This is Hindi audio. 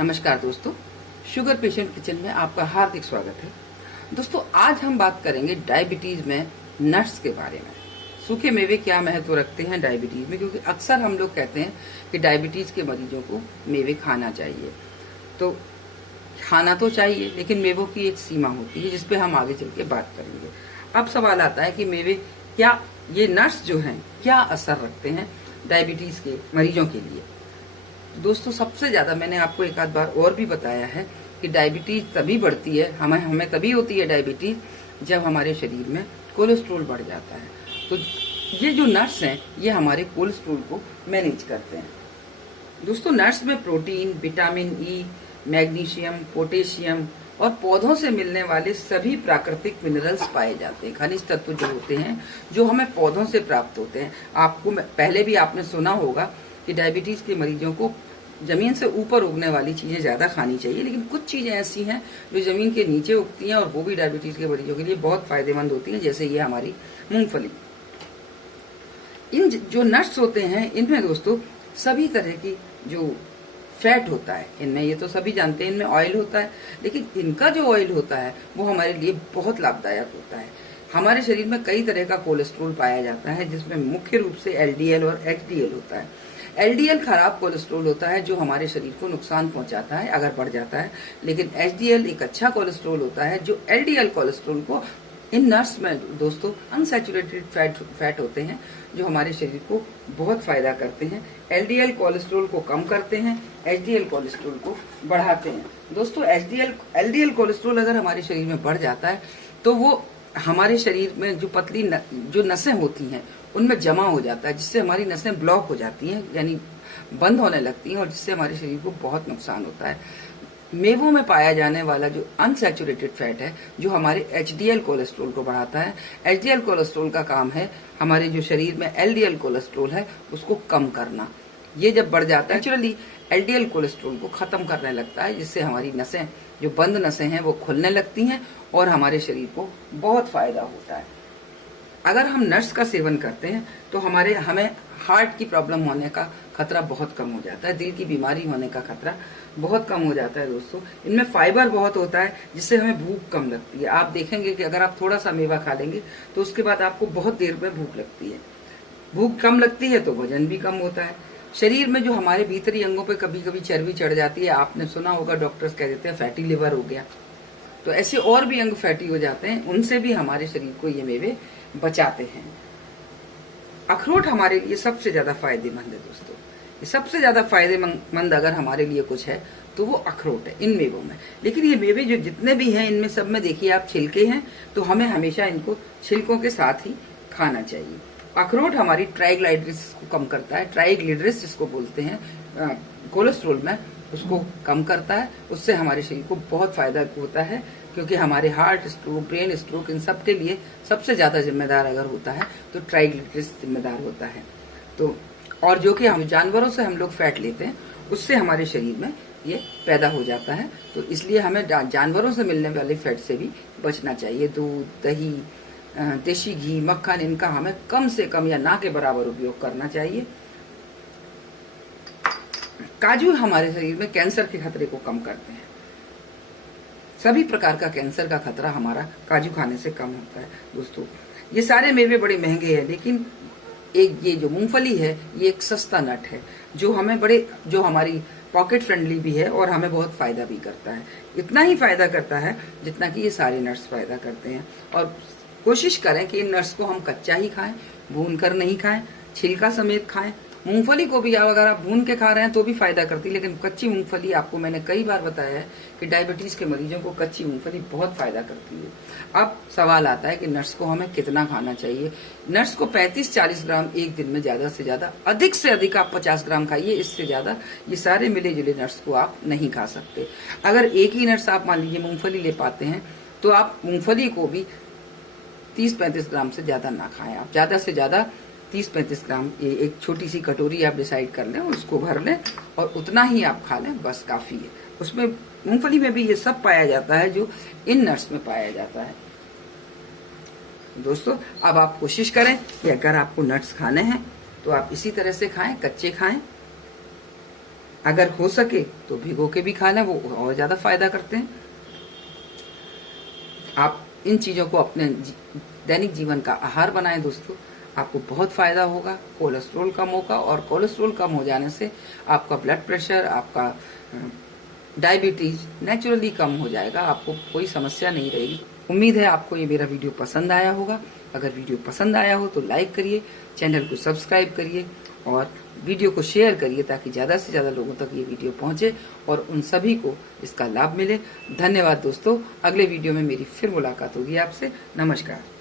नमस्कार दोस्तों, शुगर पेशेंट किचन में आपका हार्दिक स्वागत है। दोस्तों, आज हम बात करेंगे डायबिटीज में नट्स के बारे में। सूखे मेवे क्या महत्व रखते हैं डायबिटीज में, क्योंकि अक्सर हम लोग कहते हैं कि डायबिटीज के मरीजों को मेवे खाना चाहिए। तो खाना तो चाहिए, लेकिन मेवों की एक सीमा होती है जिसपे हम आगे चल के बात करेंगे। अब सवाल आता है कि मेवे क्या, ये नट्स जो हैं क्या असर रखते हैं डायबिटीज के मरीजों के लिए। दोस्तों, सबसे ज्यादा मैंने आपको एक आध बार और भी बताया है कि डायबिटीज तभी बढ़ती है, हमें तभी होती है डायबिटीज जब हमारे शरीर में कोलेस्ट्रॉल बढ़ जाता है। तो ये जो नट्स हैं ये हमारे कोलेस्ट्रॉल को मैनेज करते हैं। दोस्तों, नट्स में protein, vitamin E, magnesium, potassium और पौधों से मिलने वाले सभी प्राकृतिक मिनरल्स पाए जाते हैं। खनिज तत्व जो होते हैं जो हमें पौधों से प्राप्त होते हैं। आपको पहले भी आपने सुना होगा कि डायबिटीज के मरीजों को जमीन से ऊपर उगने वाली चीजें ज्यादा खानी चाहिए, लेकिन कुछ चीजें ऐसी हैं जो जमीन के नीचे उगती हैं और वो भी डायबिटीज के मरीजों के लिए बहुत फायदेमंद होती हैं, जैसे ये हमारी मूंगफली। इन जो नट्स होते हैं इनमें दोस्तों सभी तरह की जो फैट होता है इनमें, ये तो सभी जानते हैं इनमें ऑयल होता है, लेकिन इनका जो ऑयल होता है वो हमारे लिए बहुत लाभदायक होता है। हमारे शरीर में कई तरह का कोलेस्ट्रॉल पाया जाता है, जिसमें मुख्य रूप से एलडीएल और एचडीएल होता है। एलडीएल खराब कोलेस्ट्रॉल होता है जो हमारे शरीर को नुकसान पहुंचाता है अगर बढ़ जाता है, लेकिन एचडीएल एक अच्छा कोलेस्ट्रॉल होता है जो एलडीएल कोलेस्ट्रॉल को, इन नट्स में दोस्तों अनसैचुरेटेड फैट होते हैं जो हमारे शरीर को बहुत फायदा करते हैं। एलडीएल कोलेस्ट्रॉल को कम करते हैं, एचडीएल कोलेस्ट्रॉल को बढ़ाते हैं। दोस्तों, एलडीएल कोलेस्ट्रॉल अगर हमारे शरीर में बढ़ जाता है तो वो हमारे शरीर में जो पतली जो नसें होती हैं उनमें जमा हो जाता है, जिससे हमारी नसें ब्लॉक हो जाती हैं, यानी बंद होने लगती हैं, और जिससे हमारे शरीर को बहुत नुकसान होता है। मेवों में पाया जाने वाला जो अनसैचुरेटेड फैट है जो हमारे एचडीएल कोलेस्ट्रॉल को बढ़ाता है। एचडीएल कोलेस्ट्रॉल का काम है हमारे जो शरीर में एलडीएल कोलेस्ट्रॉल है उसको कम करना। ये जब बढ़ जाता है नेचुरली एलडीएल कोलेस्ट्रॉल को खत्म करने लगता है, जिससे हमारी नसें, जो बंद नसें हैं, वो खुलने लगती हैं और हमारे शरीर को बहुत फायदा होता है। अगर हम नट्स का सेवन करते हैं तो हमें हार्ट की प्रॉब्लम होने का खतरा बहुत कम हो जाता है, दिल की बीमारी होने का खतरा बहुत कम हो जाता है। दोस्तों, इनमें फाइबर बहुत होता है जिससे हमें भूख कम लगती है। आप देखेंगे कि अगर आप थोड़ा सा मेवा खा लेंगे तो उसके बाद आपको बहुत देर में भूख लगती है। भूख कम लगती है तो वजन भी कम होता है। शरीर में जो हमारे भीतरी अंगों पे कभी कभी चर्बी चढ़ जाती है, आपने सुना होगा डॉक्टर्स कह देते हैं फैटी लिवर हो गया, तो ऐसे और भी अंग फैटी हो जाते हैं, उनसे भी हमारे शरीर को ये मेवे बचाते हैं। अखरोट हमारे लिए सबसे ज्यादा फायदेमंद है दोस्तों। ये सबसे ज्यादा फायदेमंद अगर हमारे लिए कुछ है तो वो अखरोट है इन मेवों में। लेकिन ये मेवे जो जितने भी हैं इनमें सब में देखिए आप छिलके हैं, तो हमें हमेशा इनको छिलकों के साथ ही खाना चाहिए। अखरोट हमारी ट्राइग्लाइडरिस को कम करता है, ट्राइग्लिडरिस जिसको बोलते हैं कोलेस्ट्रॉल में, उसको कम करता है। उससे हमारे शरीर को बहुत फायदा होता है, क्योंकि हमारे हार्ट स्ट्रोक, ब्रेन स्ट्रोक, इन सब के लिए सबसे ज्यादा जिम्मेदार अगर होता है तो ट्राइग्लिडरिस जिम्मेदार होता है। तो और जो कि हम जानवरों से हम लोग फैट लेते हैं उससे हमारे शरीर में ये पैदा हो जाता है, तो इसलिए हमें जानवरों से मिलने वाले फैट से भी बचना चाहिए। दूध, दही, देशी घी, मक्खन, इनका हमें कम से कम या ना के बराबर उपयोग करना चाहिए। काजू हमारे शरीर में कैंसर के खतरे को कम करते हैं। सभी प्रकार का कैंसर का खतरा हमारा काजू खाने से कम होता है। दोस्तों, ये सारे मेवे बड़े महंगे हैं, लेकिन एक ये जो मूंगफली है ये एक सस्ता नट है जो हमारी पॉकेट फ्रेंडली भी है और हमें बहुत फायदा भी करता है। इतना ही फायदा करता है जितना कि ये सारे नट्स फायदा करते हैं। और कोशिश करें कि इन नट्स को हम कच्चा ही खाएं, भून कर नहीं खाएं, छिलका समेत खाएं। मूंगफली को भी अगर आप भून के खा रहे हैं तो भी फायदा करती है, लेकिन कच्ची मूंगफली, आपको मैंने कई बार बताया है कि डायबिटीज के मरीजों को कच्ची मूंगफली बहुत फायदा करती है। अब सवाल आता है कि नट्स को हमें कितना खाना चाहिए। नट्स को 35-40 ग्राम एक दिन में ज्यादा से ज्यादा, अधिक से अधिक आप 50 ग्राम खाइए, इससे ज्यादा ये सारे मिले जुले नट्स को आप नहीं खा सकते। अगर एक ही नट्स आप मान लीजिए मूंगफली ले पाते हैं तो आप मूंगफली को भी 30-35 ग्राम से ज्यादा ना खाएं। आप ज्यादा से ज्यादा 30-35 ग्राम, ये एक छोटी सी कटोरी आप डिसाइड कर लें, उसको भर लें और उतना ही आप खा लें, बस काफी है। उसमें मूंगफली में भी ये सब पाया जाता है जो इन नट्स में पाया जाता है। दोस्तों, अब आप कोशिश करें कि अगर आपको नट्स खाने हैं तो आप इसी तरह से खाएं, कच्चे खाएं। अगर हो सके तो भिगो के भी खा लें, वो और ज्यादा फायदा करते हैं। आप इन चीजों को अपने दैनिक जीवन का आहार बनाएं दोस्तों, आपको बहुत फायदा होगा। कोलेस्ट्रॉल कम होगा, और कोलेस्ट्रॉल कम हो जाने से आपका ब्लड प्रेशर, आपका डायबिटीज नेचुरली कम हो जाएगा, आपको कोई समस्या नहीं रहेगी। उम्मीद है आपको ये मेरा वीडियो पसंद आया होगा। अगर वीडियो पसंद आया हो तो लाइक करिए, चैनल को सब्सक्राइब करिए और वीडियो को शेयर करिए, ताकि ज्यादा से ज्यादा लोगों तक ये वीडियो पहुंचे और उन सभी को इसका लाभ मिले। धन्यवाद दोस्तों, अगले वीडियो में मेरी फिर मुलाकात होगी आपसे। नमस्कार।